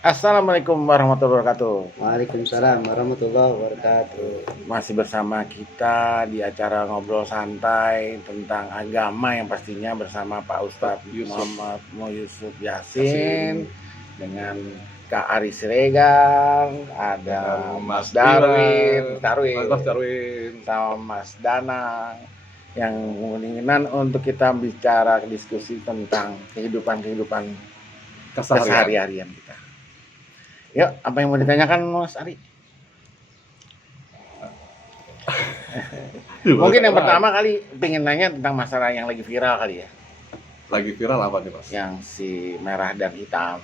Assalamualaikum warahmatullahi wabarakatuh. Waalaikumsalam warahmatullahi wabarakatuh. Masih bersama kita di acara ngobrol santai tentang agama yang pastinya bersama Pak Ustadz Muhammad Yusuf Yasin dengan Kak Ari Siregar, ada Mas Darwin, sama Mas Danang yang menginginkan untuk kita bicara diskusi tentang kehidupan keseharian kita. Yuk, apa yang mau ditanyakan Mas Ari? Mungkin yang pertama kali pengen nanya tentang masalah yang lagi viral kali ya. Lagi viral apa nih Mas? Yang si merah dan hitam.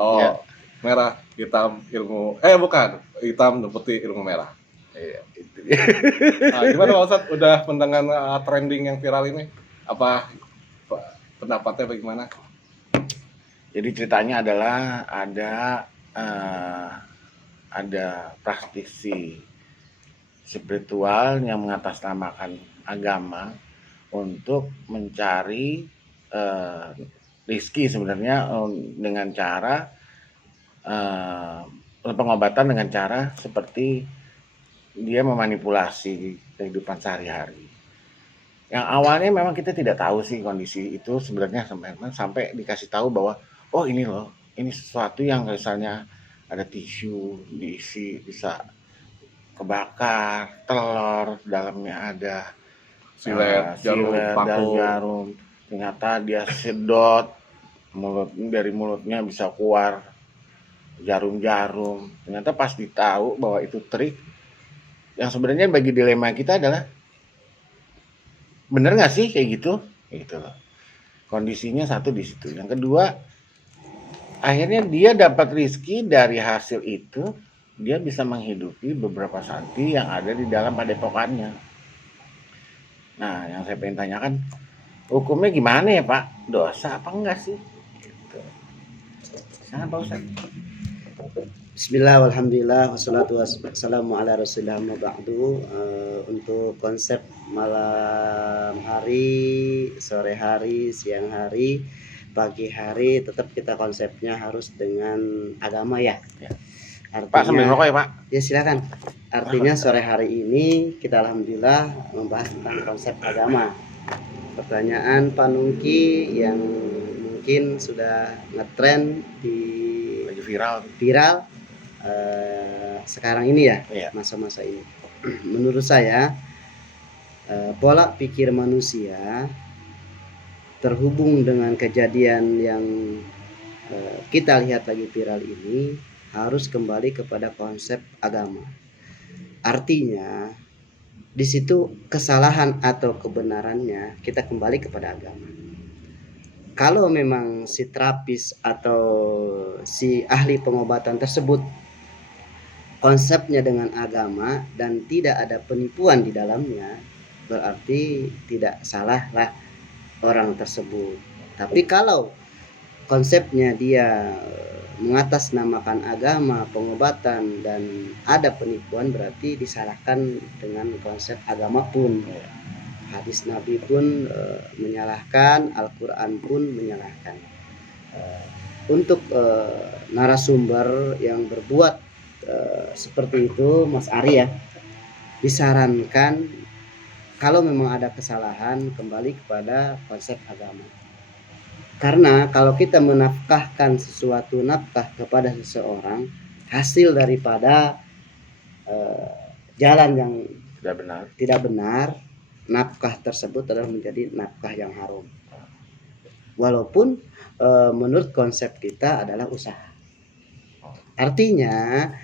Oh, ya. Merah, hitam, ilmu. Bukan, hitam dan putih, ilmu merah. Iya, itu. Nah, gimana Pak Ustadz? Udah mendengar trending yang viral ini? Apa pendapatnya bagaimana? Jadi ceritanya adalah ada praktisi spiritual yang mengatasnamakan agama untuk mencari rezeki sebenarnya dengan cara pengobatan dengan cara seperti dia memanipulasi kehidupan sehari-hari. Yang awalnya memang kita tidak tahu sih kondisi itu sebenarnya sampai dikasih tahu bahwa oh ini loh, ini sesuatu yang misalnya ada tisu diisi bisa kebakar, telur dalamnya ada silet, jarum. Ternyata dia sedot dari mulutnya bisa keluar jarum-jarum. Ternyata pas ditahu bahwa itu trik, yang sebenarnya bagi dilema kita adalah bener nggak sih kayak gitu loh. Kondisinya satu di situ. Yang kedua, akhirnya dia dapat rezeki dari hasil itu, dia bisa menghidupi beberapa santri yang ada di dalam padepokannya. Nah, yang saya pengen tanyakan, hukumnya gimana ya Pak? Dosa apa enggak sih? Gitu. Sangat Pak Ustaz. Bismillah, alhamdulillah, wassalatu wassalamu ala rasulillah ba'du. Untuk konsep malam hari, sore hari, siang hari, pagi hari, tetap kita konsepnya harus dengan agama ya. Artinya, Pak sambil ngerokok ya Pak? Ya silakan. Artinya sore hari ini kita alhamdulillah membahas tentang konsep agama. Pertanyaan Pak Nungki yang mungkin sudah ngetrend di lagi viral sekarang ini ya, masa-masa ini. Menurut saya pola pikir manusia terhubung dengan kejadian yang kita lihat lagi viral ini harus kembali kepada konsep agama. Artinya di situ kesalahan atau kebenarannya kita kembali kepada agama. Kalau memang si terapis atau si ahli pengobatan tersebut konsepnya dengan agama dan tidak ada penipuan di dalamnya, berarti tidak salah lah orang tersebut. Tapi kalau konsepnya dia mengatasnamakan agama, pengobatan dan ada penipuan, berarti disalahkan dengan konsep agama pun. Hadis Nabi pun menyalahkan, Al-Quran pun menyalahkan. Untuk narasumber yang berbuat seperti itu, Mas Ari ya, disarankan kalau memang ada kesalahan kembali kepada konsep agama. Karena kalau kita menafkahkan sesuatu nafkah kepada seseorang, hasil daripada jalan yang tidak benar, nafkah tersebut adalah menjadi nafkah yang haram. Walaupun menurut konsep kita adalah usaha. Artinya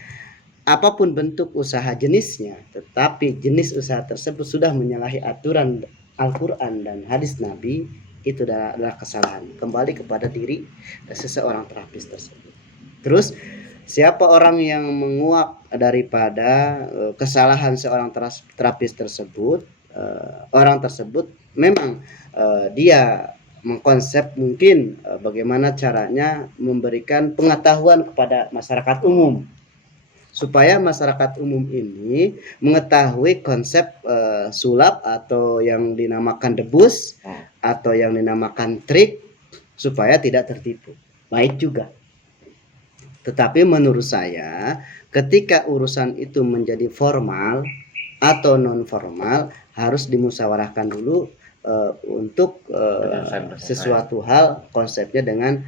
apapun bentuk usaha jenisnya, tetapi jenis usaha tersebut sudah menyalahi aturan Al-Quran dan hadis Nabi, itu adalah kesalahan. Kembali kepada diri seseorang terapis tersebut. Terus siapa orang yang menguap daripada kesalahan seorang terapis tersebut, orang tersebut memang dia mengkonsep mungkin bagaimana caranya memberikan pengetahuan kepada masyarakat umum, supaya masyarakat umum ini mengetahui konsep sulap atau yang dinamakan debus atau yang dinamakan trik supaya tidak tertipu. Baik juga. Tetapi menurut saya ketika urusan itu menjadi formal atau non formal harus dimusyawarahkan dulu untuk Penyelesaian. sesuatu hal konsepnya dengan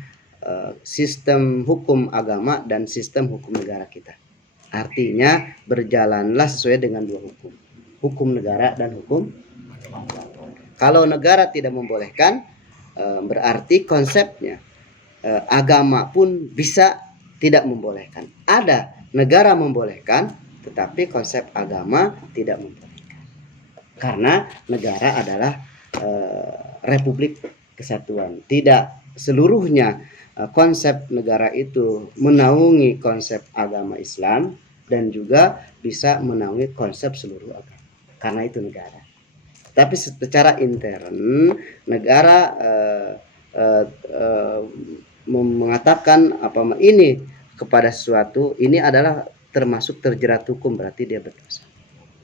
sistem hukum agama dan sistem hukum negara kita. Artinya berjalanlah sesuai dengan dua hukum, hukum negara dan hukum. Kalau negara tidak membolehkan, berarti konsepnya agama pun bisa tidak membolehkan. Ada negara membolehkan, tetapi konsep agama tidak membolehkan. Karena negara adalah Republik Kesatuan. Tidak seluruhnya konsep negara itu menaungi konsep agama Islam dan juga bisa menaungi konsep seluruh agama. Karena itu negara. Tapi secara intern negara mengatakan apa ini kepada sesuatu ini adalah termasuk terjerat hukum, berarti dia berdosa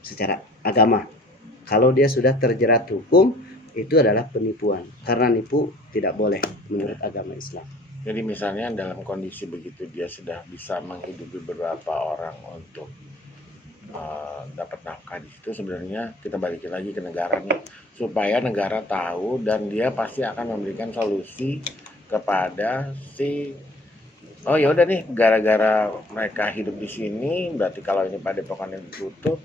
secara agama. Kalau dia sudah terjerat hukum itu adalah penipuan, karena nipu tidak boleh menurut agama Islam. Jadi misalnya dalam kondisi begitu dia sudah bisa menghidupi beberapa orang untuk dapat nafkah di situ, sebenarnya kita balikin lagi ke negara nih, supaya negara tahu dan dia pasti akan memberikan solusi kepada si oh ya udah nih, gara-gara mereka hidup di sini berarti kalau ini padepokan yang ditutup,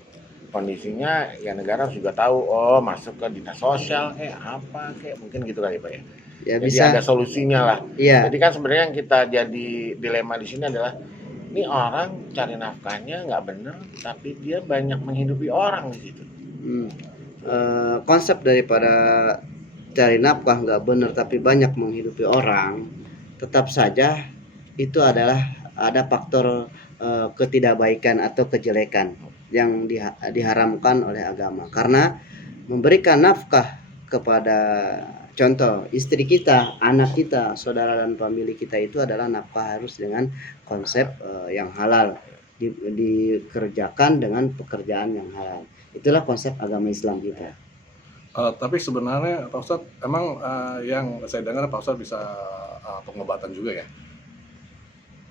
kondisinya ya negara juga tahu, oh masuk ke dinas sosial kayak apa kayak mungkin gitu kali Pak ya. Ya Jadi bisa. ada solusinya lah. Iya. Jadi kan sebenarnya yang kita jadi dilema di sini adalah ini orang cari nafkahnya nggak benar, tapi dia banyak menghidupi orang di situ. Konsep daripada cari nafkah nggak benar tapi banyak menghidupi orang, tetap saja itu adalah ada faktor ketidakbaikan atau kejelekan yang diharamkan oleh agama. Karena memberikan nafkah kepada contoh istri kita, anak kita, saudara dan famili kita itu adalah nafkah harus dengan konsep yang halal, dikerjakan dengan pekerjaan yang halal. Itulah konsep agama Islam kita. Tapi sebenarnya Pak Ustadz, emang yang saya dengar Pak Ustadz bisa pengobatan juga ya?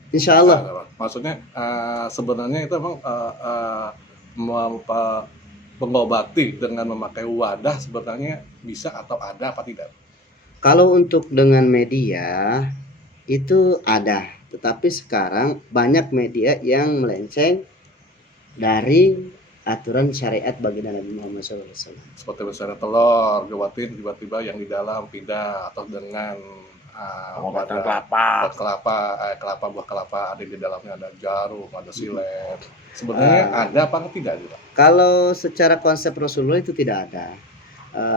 Insya Allah. Maksudnya sebenarnya itu emang mengobati dengan memakai wadah sebenarnya bisa atau ada apa tidak? Kalau untuk dengan media itu ada, tetapi sekarang banyak media yang melenceng dari aturan syariat baginda Nabi Muhammad SAW. Seperti misalnya telur, gawatin tiba-tiba yang di dalam pindah atau dengan Pengobatan kelapa. Buah kelapa ada di dalamnya, ada jarum, ada silet. Sebenarnya ada apa tidak juga? Kalau secara konsep Rasulullah itu tidak ada.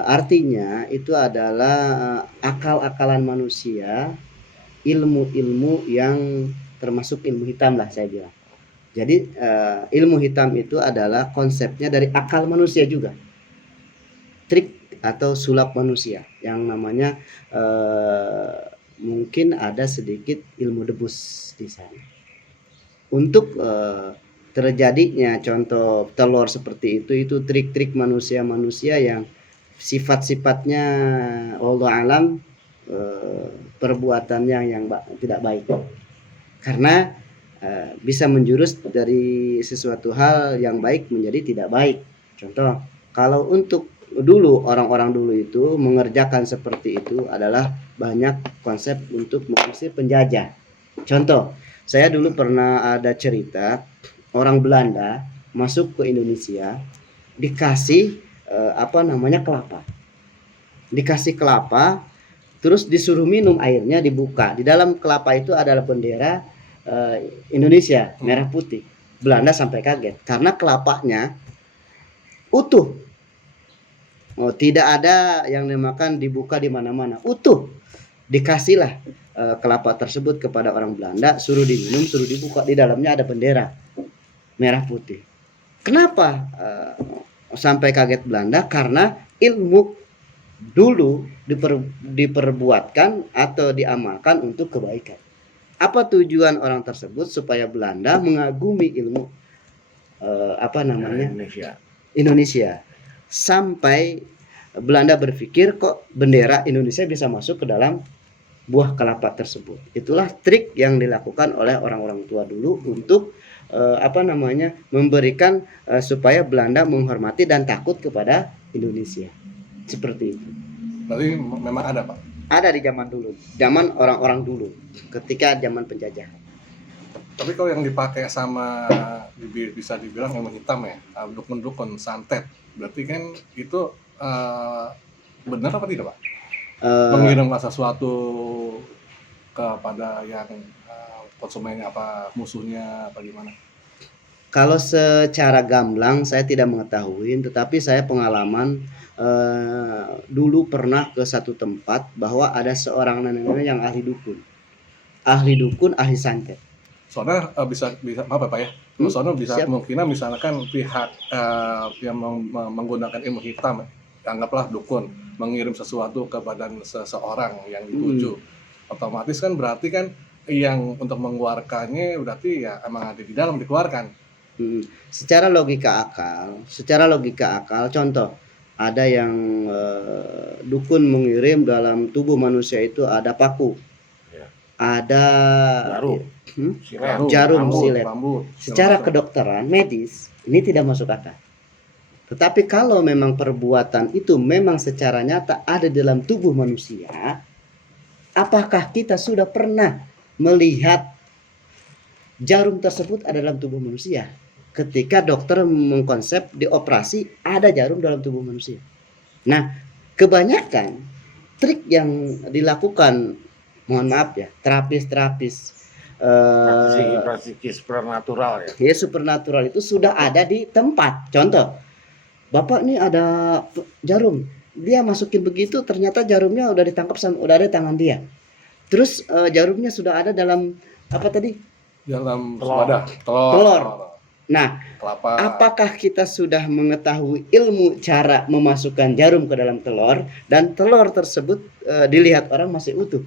Artinya itu adalah akal-akalan manusia, ilmu-ilmu yang termasuk ilmu hitam lah saya bilang. Jadi ilmu hitam itu adalah konsepnya dari akal manusia juga, trik atau sulap manusia yang namanya mungkin ada sedikit ilmu debus di sana. Untuk terjadinya contoh telur seperti itu trik-trik manusia-manusia yang sifat-sifatnya Allah alam, perbuatannya yang tidak baik, karena bisa menjurus dari sesuatu hal yang baik menjadi tidak baik. Contoh, kalau untuk dulu orang-orang dulu itu mengerjakan seperti itu adalah banyak konsep untuk mengusir penjajah. Contoh, saya dulu pernah ada cerita orang Belanda masuk ke Indonesia dikasih kelapa. Dikasih kelapa, terus disuruh minum airnya dibuka. Di dalam kelapa itu adalah bendera Indonesia merah putih. Belanda sampai kaget karena kelapanya utuh. Tidak ada yang dimakan dibuka di mana-mana, utuh. Dikasihlah kelapa tersebut kepada orang Belanda, suruh diminum, suruh dibuka, di dalamnya ada bendera merah putih. Kenapa sampai kaget Belanda? Karena ilmu dulu diperbuatkan atau diamalkan untuk kebaikan. Apa tujuan orang tersebut? Supaya Belanda mengagumi ilmu Indonesia. Sampai Belanda berpikir kok bendera Indonesia bisa masuk ke dalam buah kelapa tersebut. Itulah trik yang dilakukan oleh orang-orang tua dulu untuk memberikan supaya Belanda menghormati dan takut kepada Indonesia. Seperti itu. Berarti memang ada, Pak. Ada di zaman dulu, zaman orang-orang dulu, ketika zaman penjajah. Tapi kalau yang dipakai sama bisa dibilang ilmu hitam ya, dukun-dukun, santet, berarti kan itu benar apa tidak, Pak? Mengirimkan sesuatu kepada yang konsumennya, apa musuhnya, apa gimana? Kalau secara gamblang saya tidak mengetahui, tetapi saya pengalaman dulu pernah ke satu tempat bahwa ada seorang nenek-nenek yang ahli dukun, ahli santet. Soalnya bisa maaf ya, Pak ya. Soalnya bisa Siap. kemungkinan misalkan pihak yang menggunakan ilmu hitam, anggaplah dukun, mengirim sesuatu ke badan seseorang yang dituju. Otomatis kan berarti kan yang untuk mengeluarkannya berarti ya emang ada di dalam dikeluarkan. Secara logika akal, contoh ada yang dukun mengirim dalam tubuh manusia itu ada paku, Ya. ada Jarum, silet. rambut. Secara kedokteran medis ini tidak masuk akal. Tetapi kalau memang perbuatan itu memang secara nyata ada dalam tubuh manusia, apakah kita sudah pernah melihat jarum tersebut ada dalam tubuh manusia? Ketika dokter mengkonsep dioperasi ada jarum dalam tubuh manusia. Nah, kebanyakan trik yang dilakukan, mohon maaf ya, terapis praktisi supernatural ya. Ya, supernatural itu sudah ada di tempat. Contoh, Bapak nih ada jarum, dia masukin begitu, ternyata jarumnya udah ditangkap udah ada di tangan dia. Terus jarumnya sudah ada dalam apa tadi? Dalam Telur. telur. Nah, Kelapa. apakah kita sudah mengetahui ilmu cara memasukkan jarum ke dalam telur dan telur tersebut dilihat orang masih utuh?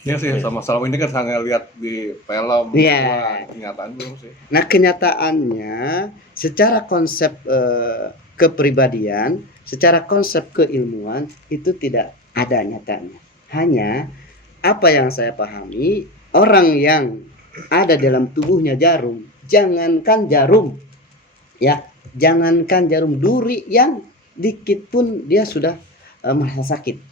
Iya sih, sama selama ini kan hanya lihat di film, Iya. kenyataan belum sih. Nah, kenyataannya secara konsep kepribadian, secara konsep keilmuan itu tidak ada nyatanya. Hanya apa yang saya pahami, orang yang ada dalam tubuhnya jarum, jangankan jarum duri yang dikit pun dia sudah merasa sakit.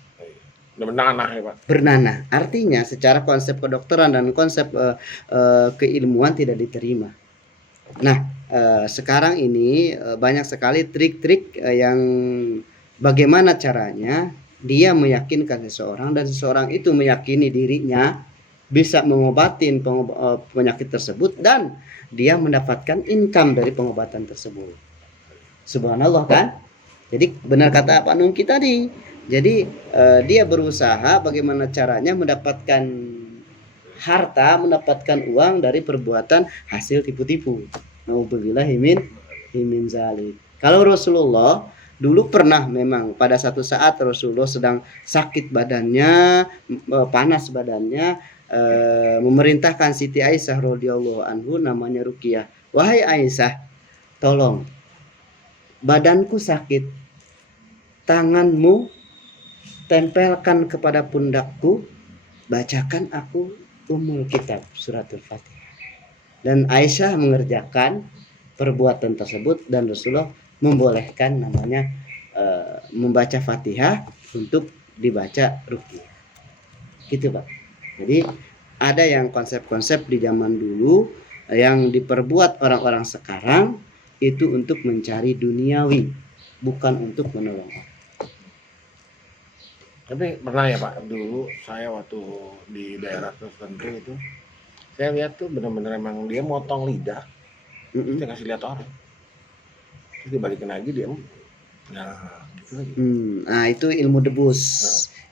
Bernanah ya, Pak. Bernanah, artinya secara konsep kedokteran dan konsep keilmuan tidak diterima. Nah, sekarang ini banyak sekali trik-trik yang bagaimana caranya dia meyakinkan seseorang dan seseorang itu meyakini dirinya bisa mengobatin penyakit tersebut dan dia mendapatkan income dari pengobatan tersebut. Subhanallah kan? Jadi benar kata Pak Nungki tadi. Jadi dia berusaha bagaimana caranya mendapatkan harta, mendapatkan uang dari perbuatan hasil tipu-tipu. Nauzubillahi min zalik. Kalau Rasulullah dulu pernah memang pada satu saat Rasulullah sedang sakit badannya, panas badannya, memerintahkan Siti Aisyah radhiyallahu anhu namanya Ruqyah. Wahai Aisyah, tolong badanku sakit, tanganmu tempelkan kepada pundakku, bacakan aku Ummul Kitab suratul Fatihah. Dan Aisyah mengerjakan perbuatan tersebut dan Rasulullah membolehkan namanya membaca Fatihah untuk dibaca ruqyah. Gitu, Pak. Jadi ada yang konsep-konsep di zaman dulu yang diperbuat orang-orang sekarang itu untuk mencari duniawi, bukan untuk menolong. Tapi pernah ya Pak, dulu saya waktu di daerah tertentu itu saya lihat tuh bener-bener emang dia motong lidah, dia kasih lihat orang, terus dibalikin lagi dia, nah gitu lagi. Nah itu ilmu debus,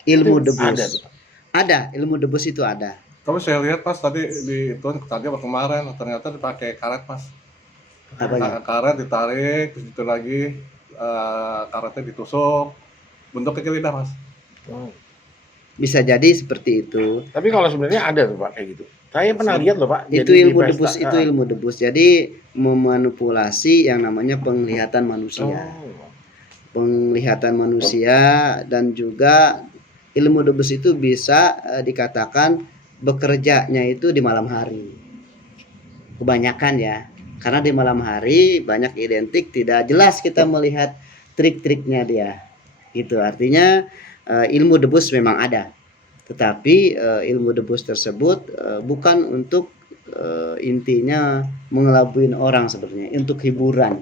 Itu debus. ada tuh, Pak. Ada ilmu debus itu ada. Tapi saya lihat Mas tadi di itu tadi apa kemarin ternyata dipakai karet Mas. Apanya? Karet ditarik, terus itu lagi karetnya ditusuk, bentuk kecil lidah Mas. Bisa jadi seperti itu. Tapi kalau sebenarnya ada tuh Pak kayak gitu. Saya pernah lihat loh Pak. Itu ilmu debus, itu ilmu debus. Jadi memanipulasi yang namanya penglihatan manusia. Penglihatan manusia dan juga ilmu debus itu bisa dikatakan bekerjanya itu di malam hari. Kebanyakan ya. Karena di malam hari banyak identik tidak jelas kita melihat trik-triknya dia. Gitu. Artinya ilmu debus memang ada. Tetapi ilmu debus tersebut bukan untuk intinya ngelabuin orang sebenarnya, untuk hiburan.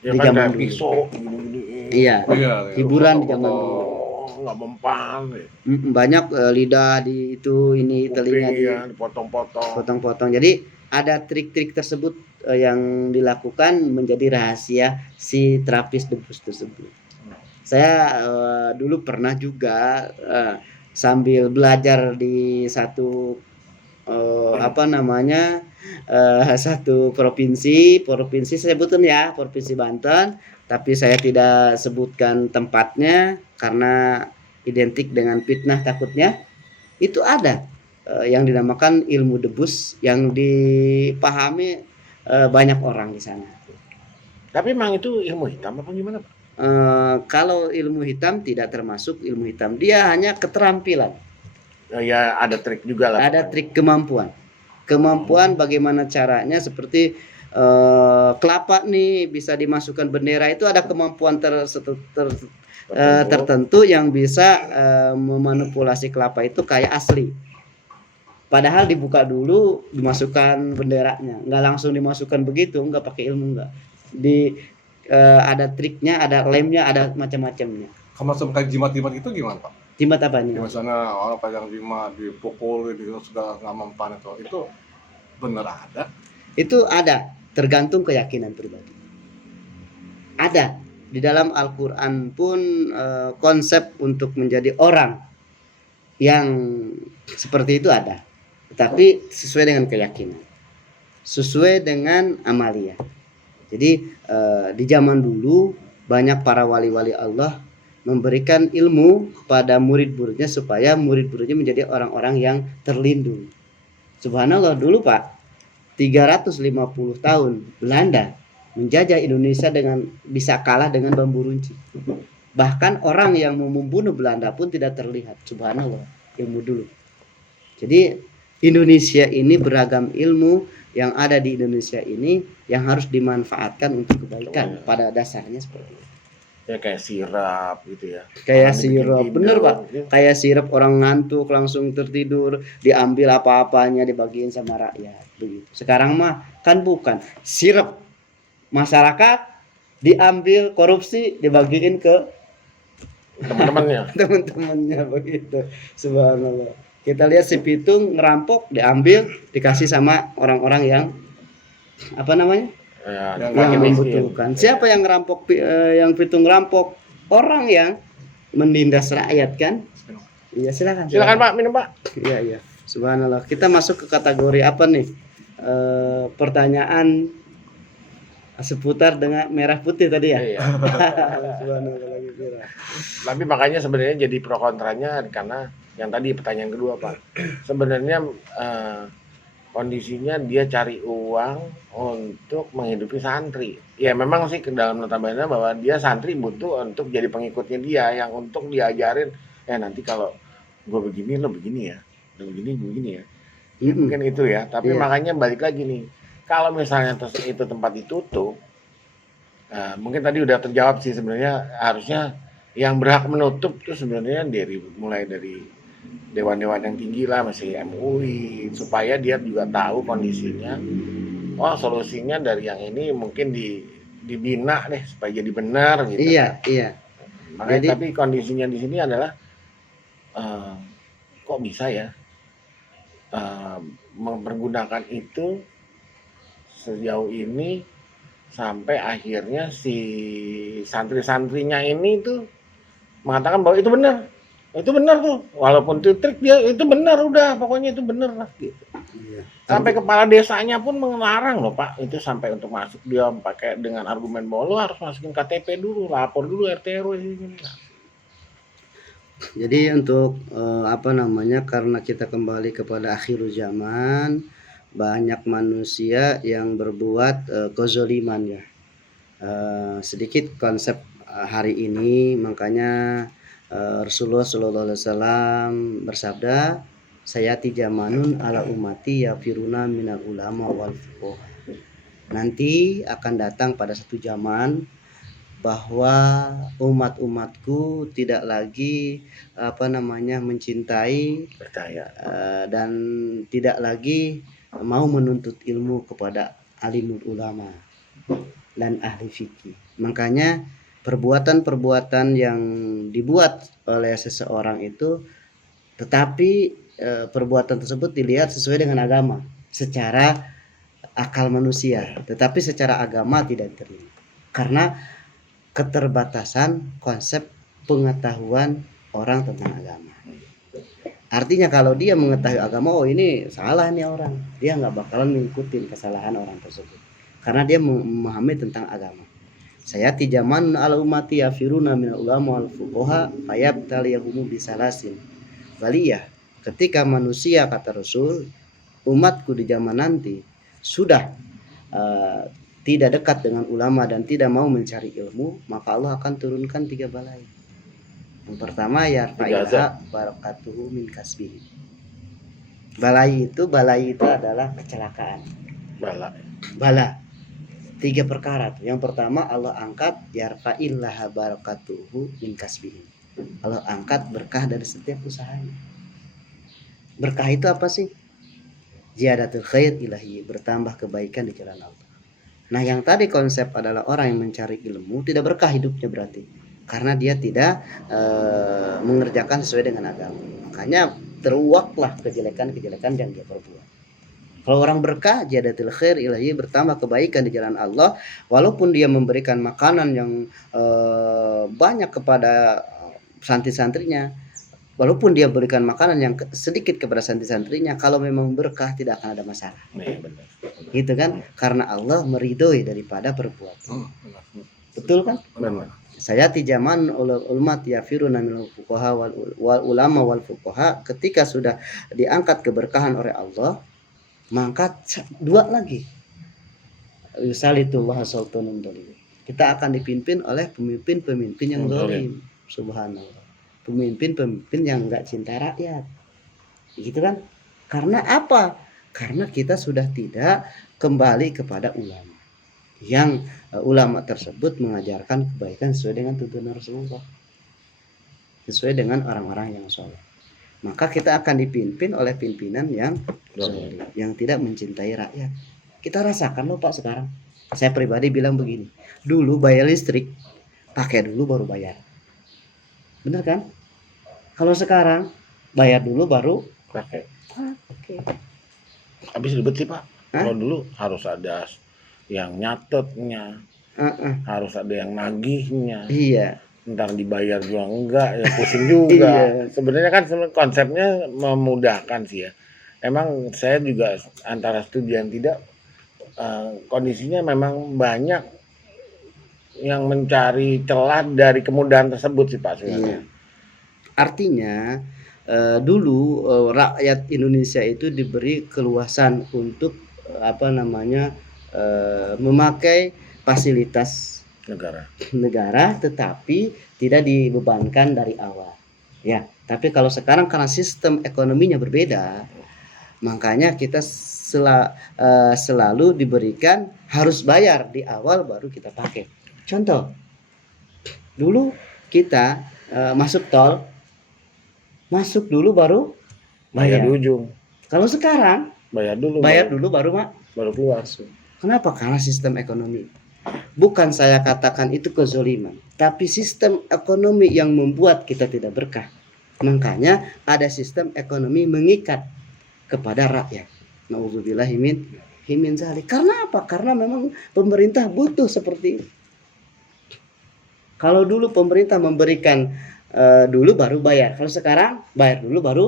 Ya Di kan zaman kayak dulu. pisau gini-gini. Iya, Iya, hiburan di zaman dulu. Oh, nggak mempan. Banyak lidah di itu ini telinga Kuping di ya dipotong-potong. potong-potong. Jadi ada trik-trik tersebut yang dilakukan menjadi rahasia si terapis debus tersebut. Saya dulu pernah juga sambil belajar di satu apa namanya satu provinsi saya sebutkan ya, provinsi Banten, tapi saya tidak sebutkan tempatnya karena identik dengan fitnah takutnya. Itu ada yang dinamakan ilmu debus yang dipahami banyak orang di sana. Tapi emang itu ilmu hitam apa gimana, Pak? Kalau ilmu hitam tidak termasuk ilmu hitam, dia hanya keterampilan. Ya ada trik juga lah. Ada pokoknya. trik kemampuan bagaimana caranya, seperti kelapa nih bisa dimasukkan bendera, itu ada kemampuan tertentu yang bisa memanipulasi kelapa itu kayak asli. Padahal dibuka dulu, dimasukkan benderanya, nggak langsung dimasukkan begitu, nggak pakai ilmu, nggak. Ada triknya, ada lemnya, ada macam-macamnya. Kalau masuk kayak jimat-jimat itu gimana, Pak? Jimat apanya? Ya, misalnya orang pegang jimat dipukul itu sudah nggak mempan itu benar ada? Itu ada, tergantung keyakinan pribadi. Ada di dalam Al-Quran pun konsep untuk menjadi orang yang seperti itu ada, tetapi sesuai dengan keyakinan, sesuai dengan amalia. Jadi di zaman dulu banyak para wali-wali Allah memberikan ilmu pada murid-muridnya supaya murid-muridnya menjadi orang-orang yang terlindung. Subhanallah, dulu Pak, 350 tahun Belanda menjajah Indonesia dengan bisa kalah dengan bambu runcing. Bahkan orang yang mau membunuh Belanda pun tidak terlihat. Subhanallah, ilmu dulu. Jadi Indonesia ini beragam ilmu yang ada di Indonesia ini yang harus dimanfaatkan untuk kebaikan. Pada dasarnya seperti itu. Ya kayak sirap gitu ya. Kayak Orang sirup, dibikin bener daun, Pak. gitu. Kayak sirup, orang ngantuk langsung tertidur, diambil apa-apanya dibagiin sama rakyat begitu. Sekarang mah kan bukan, sirup masyarakat diambil, korupsi dibagiin ke Teman-temannya. teman-temannya begitu. Subhanallah. Kita lihat si Pitung ngerampok, diambil, dikasih sama orang-orang yang apa namanya? Ya, Yang Yang makin miskin. membutuhkan. Siapa yang ngerampok, yang Pitung ngerampok? Orang yang menindas rakyat kan? Iya, silakan. Silakan Pak, minum Pak. Iya, iya. Subhanallah. Kita masuk ke kategori apa nih? Pertanyaan seputar dengan merah putih tadi ya. Iya. Subhanallah, lagi kira. Tapi makanya sebenarnya jadi pro kontranya karena yang tadi pertanyaan kedua Pak. Sebenarnya kondisinya dia cari uang untuk menghidupi santri. Ya memang sih ke dalam notabene bahwa dia santri butuh untuk jadi pengikutnya dia yang untuk diajarin nanti kalau gue begini lo begini ya, lo begini ya. Ya, mungkin itu ya. Tapi Iya. makanya balik lagi nih. Kalau misalnya itu tempat ditutup, mungkin tadi udah terjawab sih sebenarnya harusnya yang berhak menutup itu sebenarnya mulai dari dewan-dewan yang tinggi lah, masih MUI, supaya dia juga tahu kondisinya. Oh solusinya dari yang ini mungkin dibina deh supaya jadi benar gitu. Iya, iya. Makanya Jadi- tapi kondisinya di sini adalah kok bisa ya mempergunakan itu sejauh ini sampai akhirnya si santri-santrinya ini tuh mengatakan bahwa itu benar tuh, walaupun itu trik dia itu benar, udah pokoknya itu benar lah gitu. Iya. Sampai kepala desanya pun melarang loh Pak, itu sampai untuk masuk dia pakai dengan argumen bahwa lo harus masukin KTP dulu, lapor dulu RT RW ini. Jadi untuk apa namanya, karena kita kembali kepada akhir zaman, banyak manusia yang berbuat kezoliman ya. Sedikit konsep hari ini, makanya Rasulullah Shallallahu Alaihi Wasallam bersabda, sayati zamanun ala ummati yafiruna minal ulama wal fuqaha. Nanti akan datang pada satu zaman bahwa umat-umatku tidak lagi mencintai Percaya. dan tidak lagi mau menuntut ilmu kepada alimul ulama dan ahli fikih. Makanya perbuatan-perbuatan yang dibuat oleh seseorang itu, tetapi perbuatan tersebut dilihat sesuai dengan agama secara akal manusia, tetapi secara agama tidak diterima karena keterbatasan konsep pengetahuan orang tentang agama. Artinya kalau dia mengetahui agama, oh ini salah nih orang, dia nggak bakalan mengikuti kesalahan orang tersebut karena dia memahami tentang agama. Saya tijaman ala ummati yafiruna min ulama wal fuqaha fayabtaliyahumu bisalasin. Baliyah, ketika manusia, kata Rasul, umatku di zaman nanti sudah tidak dekat dengan ulama dan tidak mau mencari ilmu, maka Allah akan turunkan 3 balai. Yang pertama ya fa'ilah barakatuhu min kasbihi. Balai itu adalah kecelakaan. Bala. 3 perkara tuh. Yang pertama Allah angkat yarfa'illah barakatuhu min kasbihi. Allah angkat berkah dari setiap usahanya. Berkah itu apa sih? Ziyadatul khair ilahi, bertambah kebaikan di jalan Allah. Nah, yang tadi konsep adalah orang yang mencari ilmu tidak berkah hidupnya berarti, karena dia tidak mengerjakan sesuai dengan agama. Makanya teruaklah kejelekan-kejelekan yang dia perbuat. Kalau orang berkah, ziyadatul khair ilahi, bertambah kebaikan di jalan Allah, walaupun dia memberikan makanan yang banyak kepada santri-santrinya, walaupun dia berikan makanan yang sedikit kepada santri-santrinya, kalau memang berkah tidak akan ada masalah. Iya, benar. Gitu kan? Karena Allah meridhoi daripada perbuatan. Betul kan? Benar. Saya tijaman umat yafiruna minal fuqaha wal ulama wal fuqaha, ketika sudah diangkat keberkahan oleh Allah, maka 2 lagi. Yusalitullah sultanun dhalim. Kita akan dipimpin oleh pemimpin-pemimpin yang zalim. Subhanallah. Pemimpin-pemimpin yang enggak cinta rakyat. Gitu kan? Karena apa? Karena kita sudah tidak kembali kepada ulama. Yang ulama tersebut mengajarkan kebaikan sesuai dengan tuntunan Rasulullah. Sesuai dengan orang-orang yang saleh. Maka kita akan dipimpin oleh pimpinan yang zalim, yang tidak mencintai rakyat. Kita rasakan loh Pak sekarang. Saya pribadi bilang begini. Dulu bayar listrik, pakai dulu baru bayar. Benar kan? Kalau sekarang bayar dulu baru Pakai. Oke. Habis ribet sih Pak. Hah? Kalau dulu harus ada yang nyatetnya, harus ada yang nagihnya. Iya. Ntar dibayar juga enggak, ya pusing juga. Iya. Sebenarnya kan konsepnya memudahkan sih ya. Emang saya juga antara setuju dan tidak, kondisinya memang banyak yang mencari celah dari kemudahan tersebut sih Pak sebenarnya. Iya. Artinya dulu rakyat Indonesia itu diberi keluasan untuk memakai fasilitas negara, tetapi tidak dibebankan dari awal. Ya, tapi kalau sekarang karena sistem ekonominya berbeda, makanya kita selalu diberikan harus bayar di awal baru kita pakai. Contoh, dulu kita masuk tol, masuk dulu baru Bayar di ujung. Kalau sekarang Bayar dulu baru keluar. Kenapa? Karena sistem ekonomi. Bukan saya katakan itu kezoliman, tapi sistem ekonomi yang membuat kita tidak berkah. Makanya ada sistem ekonomi mengikat kepada rakyat. Nauzubillahi min zalik. Karena apa? Karena memang pemerintah butuh seperti itu. Kalau dulu pemerintah memberikan dulu baru bayar. Kalau sekarang bayar dulu baru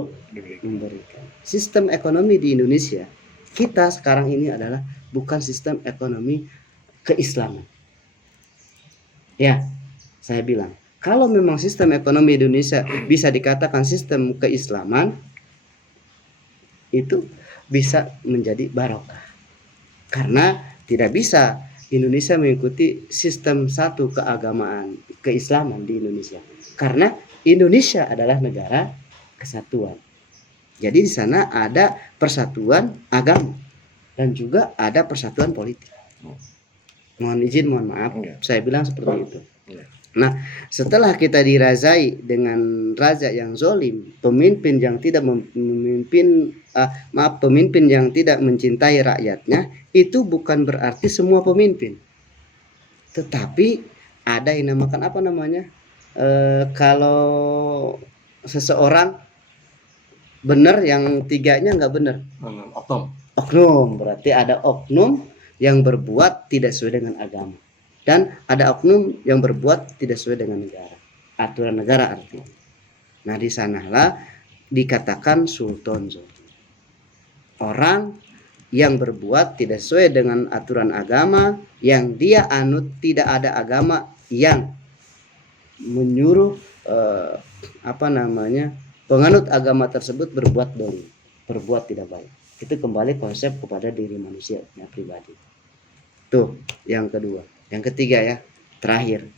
memberikan. Sistem ekonomi di Indonesia kita sekarang ini adalah bukan sistem ekonomi keislaman. Ya, saya bilang, kalau memang sistem ekonomi Indonesia bisa dikatakan sistem keislaman, itu bisa menjadi barokah. Karena tidak bisa Indonesia mengikuti sistem satu keagamaan keislaman di Indonesia karena Indonesia adalah negara kesatuan. Jadi di sana ada persatuan agama dan juga ada persatuan politik. Mohon izin, mohon maaf, saya bilang seperti itu. Nah, setelah kita dirazai dengan raja yang zolim, pemimpin yang tidak pemimpin yang tidak mencintai rakyatnya, itu bukan berarti semua pemimpin. Tetapi ada yang namakan apa namanya? Kalau seseorang benar, yang tiganya nggak benar. Oknum, berarti ada oknum yang berbuat tidak sesuai dengan agama. Dan ada oknum yang berbuat tidak sesuai dengan negara, aturan negara artinya. Nah, di sanalah dikatakan sultan zolim. Orang yang berbuat tidak sesuai dengan aturan agama, yang dia anut tidak ada agama yang menyuruh penganut agama tersebut berbuat dolim, berbuat tidak baik. Itu kembali konsep kepada diri manusianya pribadi. Tuh, yang kedua. Yang ketiga ya, terakhir,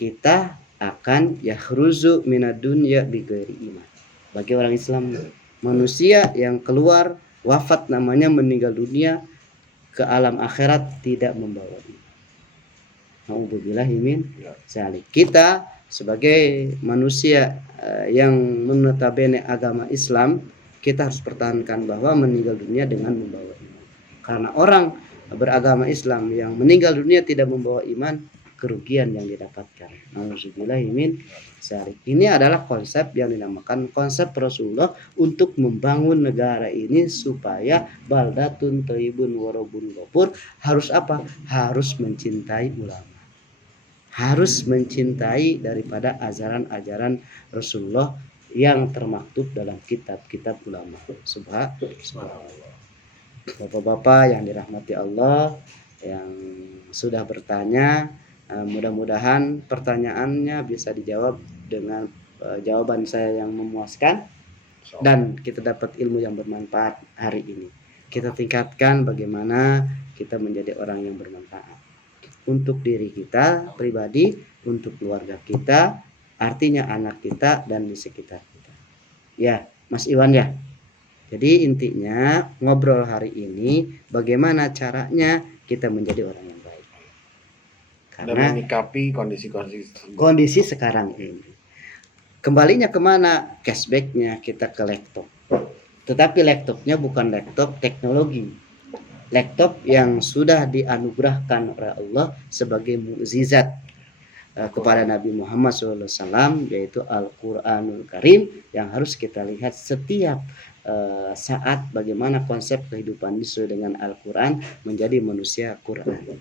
kita akan yahruzu minad dunya bighairi iman. Bagi orang Islam, manusia yang keluar wafat namanya meninggal dunia ke alam akhirat tidak membawa iman. Nauzubillahi min dzalik. Kita sebagai manusia yang menotabene agama Islam, kita harus pertahankan bahwa meninggal dunia dengan membawa iman. Karena orang beragama Islam yang meninggal dunia tidak membawa iman, kerugian yang didapatkan. Nauzubillahi min dzalik. Ini adalah konsep yang dinamakan konsep Rasulullah untuk membangun negara ini supaya baldatun thayyibun wa rabbun ghafur. Harus apa? Harus mencintai ulama. Harus mencintai daripada ajaran-ajaran Rasulullah yang termaktub dalam kitab-kitab ulama. Subhanallah. Bapak-bapak yang dirahmati Allah yang sudah bertanya, mudah-mudahan pertanyaannya bisa dijawab dengan jawaban saya yang memuaskan dan kita dapat ilmu yang bermanfaat hari ini. Kita tingkatkan bagaimana kita menjadi orang yang bermanfaat untuk diri kita pribadi, untuk keluarga kita, artinya anak kita dan di sekitar kita. Ya, Mas Iwan ya. Jadi intinya ngobrol hari ini bagaimana caranya kita menjadi orang yang baik. Karena menyikapi kondisi sekarang ini. Kembalinya kemana? Cashbacknya kita ke laptop. Tetapi laptopnya bukan laptop teknologi. Laptop yang sudah dianugerahkan oleh Allah sebagai mukjizat kepada Nabi Muhammad SAW, yaitu Al-Quranul Karim, yang harus kita lihat setiap saat bagaimana konsep kehidupan sesuai dengan Al-Quran menjadi manusia Quran.